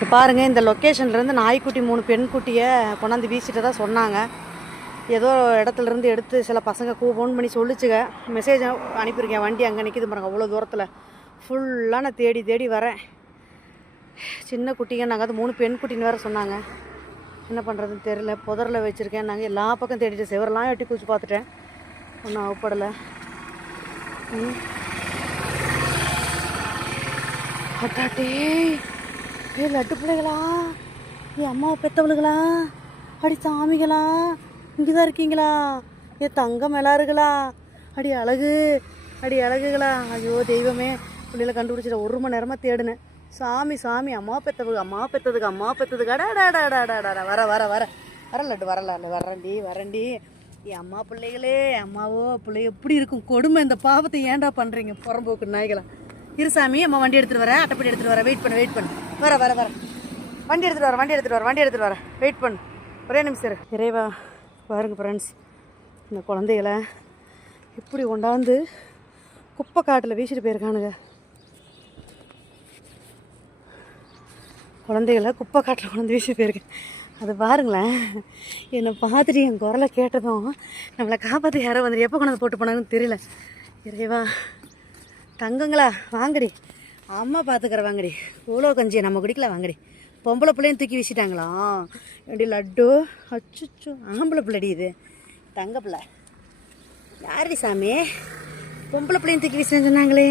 இப்போ பாருங்கள், இந்த லொக்கேஷன்லேருந்து நாய்க்குட்டி 3 பெண் குட்டியை கொண்டாந்து வீசிட்டு தான் சொன்னாங்க. ஏதோ இடத்துலேருந்து எடுத்து சில பசங்க ஃபோன் பண்ணி சொல்லிச்சுங்க. மெசேஜ் அனுப்பியிருக்கேன். வண்டி அங்கே நிற்கிது பாருங்க, அவ்வளோ தூரத்தில். ஃபுல்லாக நான் தேடி தேடி வரேன். சின்ன குட்டிங்க நாங்கள் அது 3 பெண் குட்டின்னு வேறு சொன்னாங்க. என்ன பண்ணுறதுன்னு தெரியல. புதரில் வச்சுருக்கேன். நாங்கள் எல்லா பக்கம் தேடிட்டு செவரெல்லாம் எட்டி குச்சி பார்த்துட்டேன். ஒன்றும் அவப்படலை. அட்டாட்டே, ஏ லட்டு பிள்ளைகளா, என் அம்மாவை பெற்றவளுகளா, அடி சாமிகளா, இங்கே தான் இருக்கீங்களா? ஏ தங்கம் எல்லாருங்களா, அடி அழகு, அடி அழகுகளா. ஐயோ தெய்வமே, பிள்ளைகளை கண்டுபிடிச்சிட 1 மணி நேரமாக தேடினேன். சாமி சாமி, அம்மா பெற்றவங்க, அம்மா பெற்றதுக்கு, அம்மா பெற்றதுக்கு. அடாடாடாடாடாடா, வர வர வர வர லட்டு, வரல வரண்டி வரண்டி. என் அம்மா பிள்ளைகளே, அம்மாவோ பிள்ளைங்க எப்படி இருக்கும் கொடுமை. இந்த பாவத்தை ஏன்டா பண்ணுறீங்க புறம்போக்கு நாய்களா? இரு சாமி, அம்மா வண்டி எடுத்துகிட்டு வரேன், அட்டைப்படி எடுத்துகிட்டு வரேன். வெயிட் பண்ணு. வர வர வர வண்டி எடுத்துகிட்டு வரேன். வெயிட் பண்ணு, ஒரே நிமிஷம் இரு. இறைவா, பாருங்கள் ஃப்ரெண்ட்ஸ், இந்த குழந்தைகளை இப்படி கொண்டாந்து குப்பை காட்டில் வீசிட்டு போயிருக்கானுங்க. குழந்தைகளை குப்பை காட்டில் கொண்டாந்து வீசிட்டு போயிருக்கேன். அது பாருங்களேன், என்னை பார்த்துட்டு என் குரலை கேட்டதும் நம்மளை காப்பாற்றி யாரோ வந்து எப்போ கொண்டாந்து போட்டு போனாங்கன்னு தெரியல. இறைவா, தங்கங்களா வாங்கடி, அம்மா பார்த்துக்கிற வாங்கடி. இவ்வளோ கஞ்சியை நம்ம குடிக்கல வாங்கடி. பொம்பளை பிள்ளையும் தூக்கி வீசிட்டாங்களா? எப்படி லட்டு? அச்சுச்சோ, ஆம்பளை பிள்ளைடி இது, தங்க பிள்ளை. யாரடி சாமி பொம்பளை பிள்ளையும் தூக்கி வீசின்னு சொன்னாங்களே?